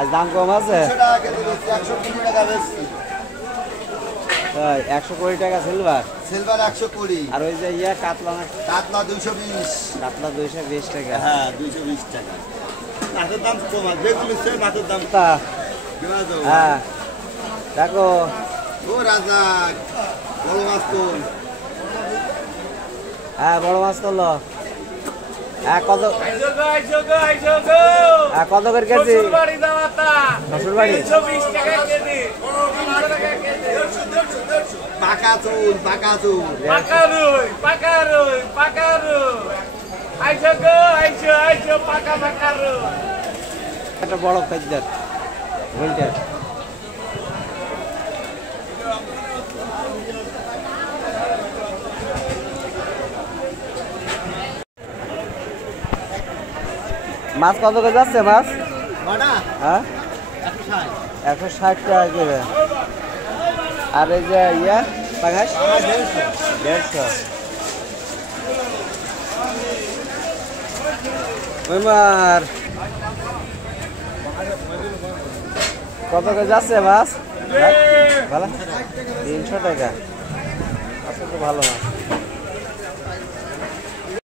আজ দাম কম আছে 120 টাকা সিলভার সিলভার 120 আর ওই যে ইয়া কাতলা কাতলা 220 কাতলা 220 টাকা হ্যাঁ 220 টাকা মাছের দাম কম আছে যেগুলো সে মাছের দাম তা কি মাছ হ্যাঁ দেখো ও রাজা বড় মাছ তো হ্যাঁ বড় মাছ তোলো হ্যাঁ কত কত করে কেজি শ্বশুর বাড়ি পাকা চুল পাকা চুল একটা বড় খদ্দের বুঝলেন মাছ কত করে যাচ্ছে মাছ হ্যাঁ 160 টাকা করে আর এই যে ইয়া পাঙাশ 150 ওইমার কত করে যাচ্ছে মাছ ভালো 300 টাকা আচ্ছা তো ভালো মাছ